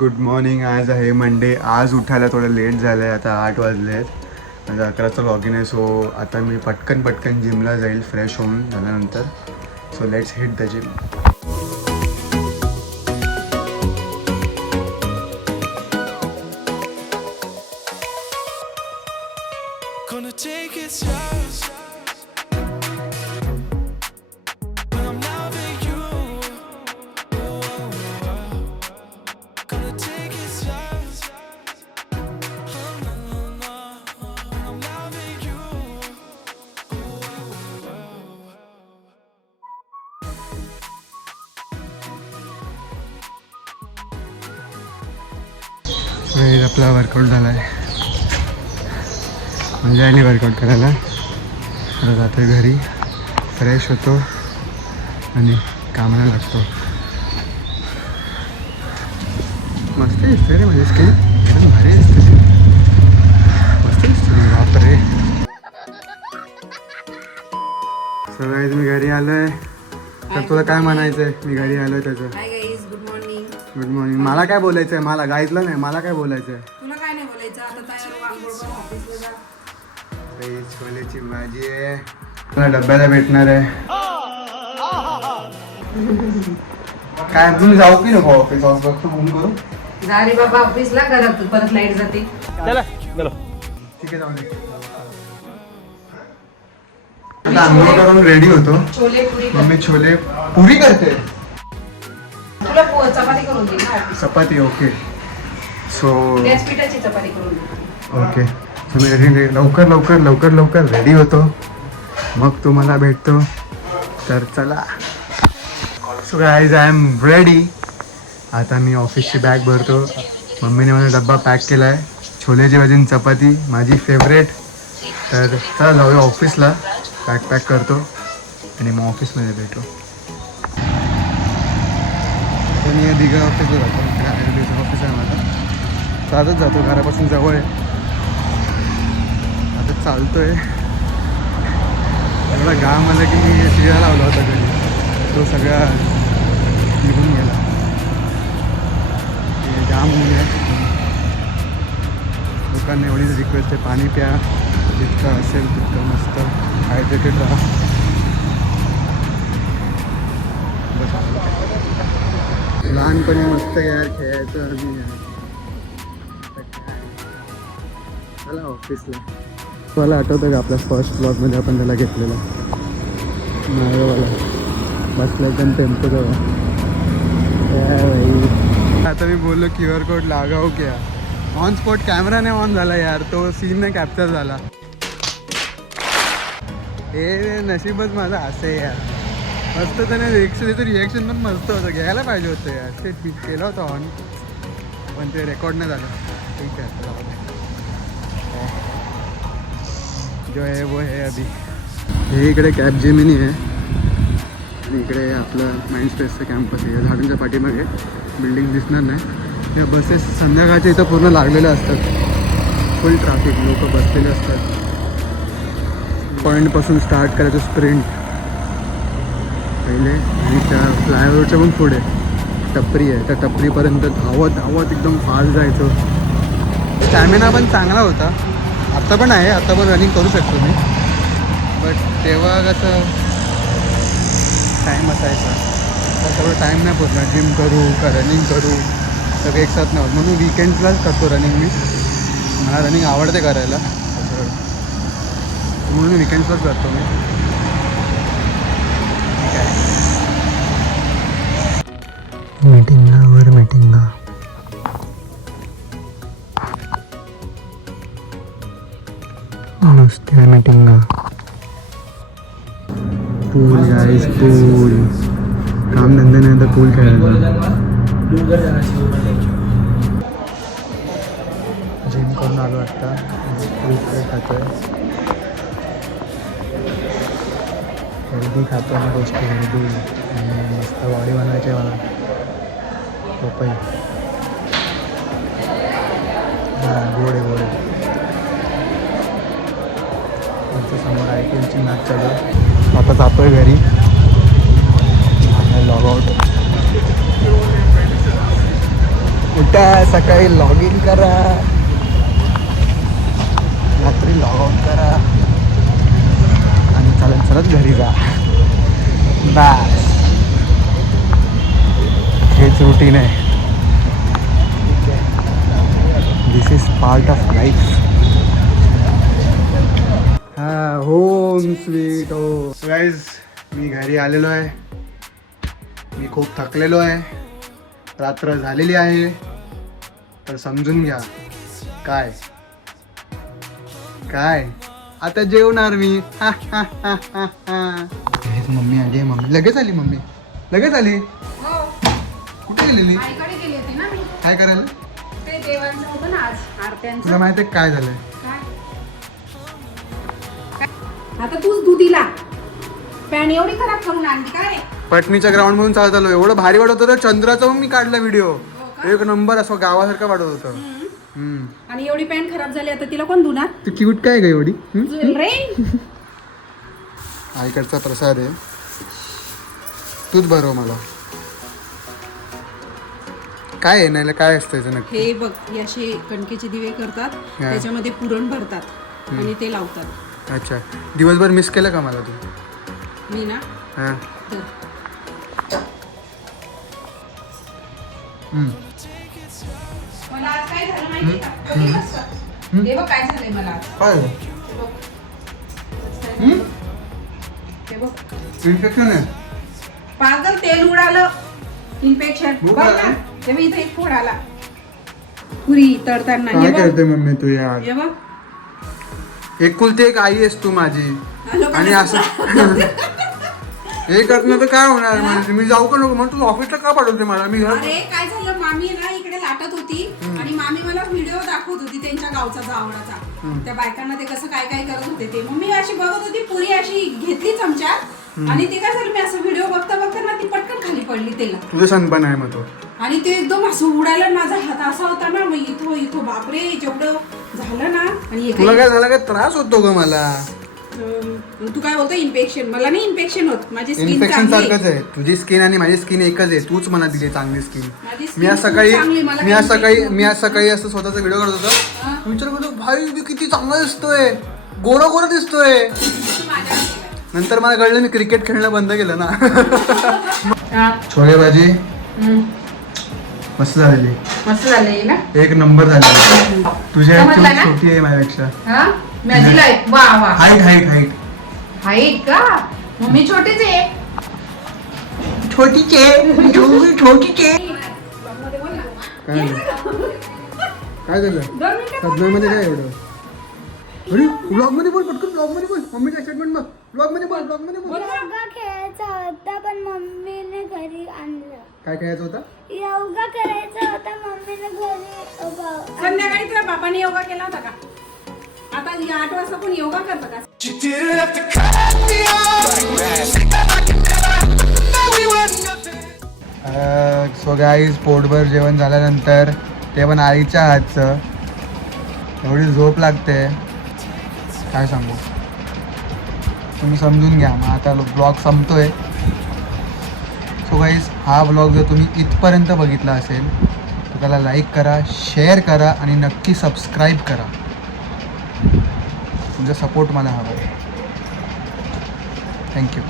Good morning. आज आहे Monday. आज उठायला थोडं लेट झालं आहे. आता 8 वाजले आहेत. म्हणजे 11चा लॉगिन आहे. सो आता मी पटकन जिमला जाईल फ्रेश होऊन झाल्यानंतर. So let's hit the gym. आपला वर्कआउट झाला आहे. म्हणजे आणि वर्कआउट करायला आता जातो घरी, फ्रेश होतो आणि कामाला लागतो. मस्त दिसते रे माझी स्किन, भारी दिसते, मस्त दिसते. बापरे. सगळ्याच मी घरी आलो आहे. तर तुला काय म्हणायचं आहे? मी घरी आलो आहे त्याचं. Good morning. मला काय बोलायचं आहे? मला गाईजला नाही, मला काय बोलायचं आहे? तुला काय नाही बोलायचं. आता तयार ऑफिसला जा. छोलेची भाजी आहे, मला डब्याला भेटणार आहे. काय तुम्ही जाऊ की नको ऑफिस? बघतो फोन करू. जा रे बाबा ऑफिसला. घरात परत लाईट जाते. चला चलो. ठीक आहे, जाऊ दे. आता आंघोळ करून रेडी होतो. छोले पुरी मम्मी छोले पुरी करते. तुला चपाती करून दे ना. चपाती. ओके. सो गॅस पिठाची चपाती करून दे. ओके. सो मी लवकर रेडी होतो, मग तुम्हाला भेटतो. तर चला. So guys, I am ready. आता मी ऑफिसची बॅग भरतो. मम्मीने माझा डब्बा पॅक केला आहे. छोलेची भाजी आणि चपाती माझी फेवरेट. तर चला जाऊया ऑफिसला. पॅक करतो आणि मग ऑफिसमध्ये भेटू. तर मी दिघा ऑफिसला जातो. आयुर्वेदिक ऑफिस आहे माझं. चालत जातो, घरापासून जवळ आहे. आता चालतोय. एवढा घाम आला की मी शिळा लावला होता घरी, तो सगळा निघून गेला. घाम होऊन लोकांना एवढीच रिक्वेस्ट आहे, पाणी प्या. जितकं असेल तितकं मस्त हायड्रेटेड राहा. लहानपणी मस्त यार खेळायचं आणि चला ऑफिसला. मला आठवतं का आपल्या फर्स्ट ब्लॉगमध्ये आपण त्याला घेतलेला नारळवाला बसला एकदम टेम्पो जवळ. आता मी बोललो QR कोड लागाव क्या. ऑन स्पॉट कॅमेराने ऑन झाला यार, तो सीनने कॅप्चर झाला. हे नशीबच माझं असं आहे यार. मस्त त्याने रिॲक्शन पण मस्त होतं, घ्यायला पाहिजे होतं यार. ते केलं होतं ऑन, पण ते रेकॉर्ड नाही झालं. ठीक आहे, जो आहे वो है अभी. हे इकडे कॅब जेमिनी आहे आणि इकडे आपलं माइंड स्पेसचं कॅम्पस आहे. या झाडांच्या पाठीमागे बिल्डिंग दिसणार नाही. या बसेस संध्याकाळच्या इथं पूर्ण लागलेल्या असतात. फुल ट्रॅफिक, लोक बसलेले असतात. पॉईंटपासून स्टार्ट करायचं स्प्रिंट पहिले, आणि त्या फ्लायओव्हरच्या पण पुढे टपरी आहे. त्या टपरीपर्यंत धावत एकदम फास्ट जायचं. स्टॅमिना पण चांगला होता. आत्ता पण आहे, आत्ता पण रनिंग करू शकतो मी. बट तेव्हा कसं टाईम असायचा. तर तेवढं टाईम नाही पुरला जिम करू का रनिंग करू, सगळं एकसाथ नाही होत. म्हणून विकेंड्सलाच करतो रनिंग मी. मला रनिंग आवडते करायला, म्हणून विकेंड्सलाच करतो मी. ठीक आहे. मीटिंगावर मीटिंगा. नुसत्या मीटिंगा. पूल गाईज, पूल. काम धंदे नाही तर पूल खेळायला. जिम करून आलो आता. फ्रूट खातोय, हेल्दी खातो ना गोष्टी. हेल्दी आणि मस्त बॉडी बनवायची मला. पपई गोड आहे. समोर IPLची मॅच चालू आहे. आता जातोय घरी. Log out. उठा, सकाळी लॉग इन करा, रात्री लॉग आउट करा आणि चालत घरी जा. बस हेच रुटीन आहे. दिस इज पार्ट ऑफ लाईफ. हा, होम स्वीट हो. गाईज, मी घरी आलेलो आहे. मी खूप थकलेलो आहे. रात्र झालेली आहे. तर समजून घ्या. काय काय आता जेवणार मी. हेच मम्मी आली. मम्मी लगेच आली. मम्मी लगेच आली. हो, कुठे गेलेली? आईकडे गेली होती ना मी. काय करायला? ते देवांचं होतं ना आज, आरत्यांचं. तुला माहिती आहे काय झालंय? काय? आता तूच दुधीला पॅन एवढी खराब करून आणली काय? पटणीच्या ग्राउंड मधून चालत आलो. एवढं भारी वाटत होतं. चंद्राचा पण मी काढला व्हिडिओ. एक नंबर असं गावासारखं वाटत होतं. आणि एवढी पॅन खराब झाली, आता तिला कोण धुणार? तू क्यूट काय ग एवढी? रेन आईकडचा प्रसाद आहे. तूच भरव मला. काय आहे नाही काय असतं याचं नक्की? हे बघ, हे असे कणकेचे दिवे करतात, त्याच्यामध्ये पुरण भरतात आणि ते लावतात. अच्छा, दिवसभर मिस केलं का मला तू? मी ना हां. तर मला आज काय झालं माहिती का? बघितलंस का? हे बघ काय झालंय मला आज. काय हे बघ, इन्फेक्शन आहे? पागल तेल उडालं. इन्फेक्शन हो बघ का? ना, ते मी इथे एक फोड आला पुरी तळताना. हे काय बघ, करते मम्मी तू यार? हे बघ. एकुलती एक आई आहेस तू माझी. लोकांना आणि असं हे करणं तर काय होणार? म्हणजे मी जाऊ का नको म्हणून तू ऑफिसला का पाठवते मला? मी घर अरे काय झालं, मामी ना इकडे लाटत होती आणि मामी मला व्हिडिओ दाखवत होती त्यांच्या गावचा जावडाचा. त्या बायकांना ते कसं काय काय करत होते ते. मग मी अशी बघत होती, पुरी अशी घेतली चमच्यात आणि ते काय झालं, मी असं व्हिडिओ बघता बघता ना ती पटकन खाली पडली तेलात. तुझं सणपण आहे मग तो. आणि ते एकदम असं उडायला, माझा हात असा होता ना, मग इथं बापरे जेवढं झालं ना. आणि हे तुला काही- काय झालं? काय त्रास होतो ग मला? तू काय बोलतो इन्फेक्शन? मला नाही इन्फेक्शन होत, माझी स्किन इन्फेक्शन चांगली सारखंच आहे. तुझी स्किन आणि माझी स्किन एकच आहे. तूच मला दिली चांगली स्किन. माझी skin मी आज सकाळी खूप चांगली, मला मी आज काही सकाळी infection मी आज सकाळी असं स्वतःचा व्हिडिओ करत होतो. विचार करतो, भाई मी किती चांगला दिसतोय, गोरा गोरा दिसतोय. नंतर मला कळलं मी क्रिकेट खेळणं बंद केलं ना. छोले भाजी मस्त झालेली. मस्त झालंय ना. एक नंबर झाली. तुझ्या समजलं ना? छोटी आहे माझ्यापेक्षा. हा, माझी लाईफ वा वा. हाईट हाईट हाईट हाईट का? मग मी छोटीच आहे. छोटीचे छोटीचे. काय झालं? काय झालं? 2 मिनिटं सदनामध्ये काय एवढं? अरे ब्लॉग मध्ये बोल पटकन. ब्लॉग मध्ये बोल. मम्मीचं एक्साइटमेंट बघ. ब्लॉग मध्ये बोल. ब्लॉग मध्ये बोल. योगा खेळायचा होता पण मम्मीने घरी आणलं. काय खेळायचं होतं? योगा करायचा होता मम्मीने घरी संध्याकाळी तुझ्या बाबाने योगा केला होता का? आता 8 वाजता पण योगा करतं का? सो गाईज, पोटभर जेवण झाल्यानंतर ते पण आईच्या हातचं एवढी झोप लागते काय सांगू. तुम्ही समजून घ्या. मग आता ब्लॉग संपतोय. सो गाईज, हा ब्लॉग जर तुम्ही इथपर्यंत बघितला असेल तर त्याला लाईक करा, शेअर करा आणि नक्की सबस्क्राईब करा. तुमचा सपोर्ट मला हवा आहे. थँक्यू.